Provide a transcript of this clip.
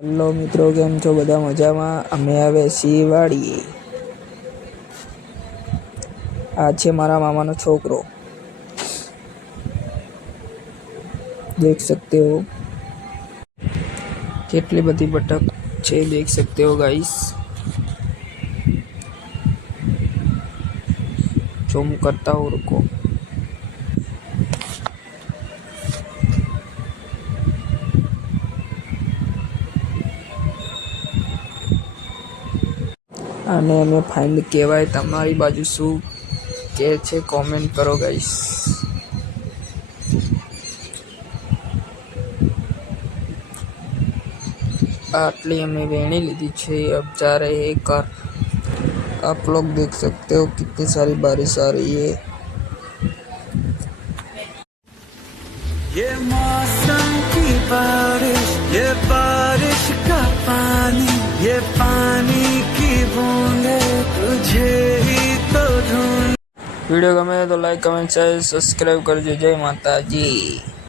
Hello મિત્રો, કેમ છો? બધા મજામાં? અમે આવે છીએ વાડીએ। આ છે મારા મામાનો છોકરો, देख सकते हो કેટલી બધી બટક છે, देख सकते हो गाइस। ઝૂમ કરતા हूँ, रुको। આને અમે ફાઇન્ડ કહેવાય। તમારી બાજુ શું કે છે કોમેન્ટ કરો ગાઈસ। आटली हमने वेणी लीधी छे, अब जा रहे हैं घर। आप लोग देख सकते हो कितनी सारी बारिश आ रही है। ये मौसम की बारिश, ये बारिश का पानी, ये पानी की बूंदे तुझे ही तो ढूंढ। वीडियो गमे तो लाइक कमेंट शेयर सब्सक्राइब कर दो। जय माता जी।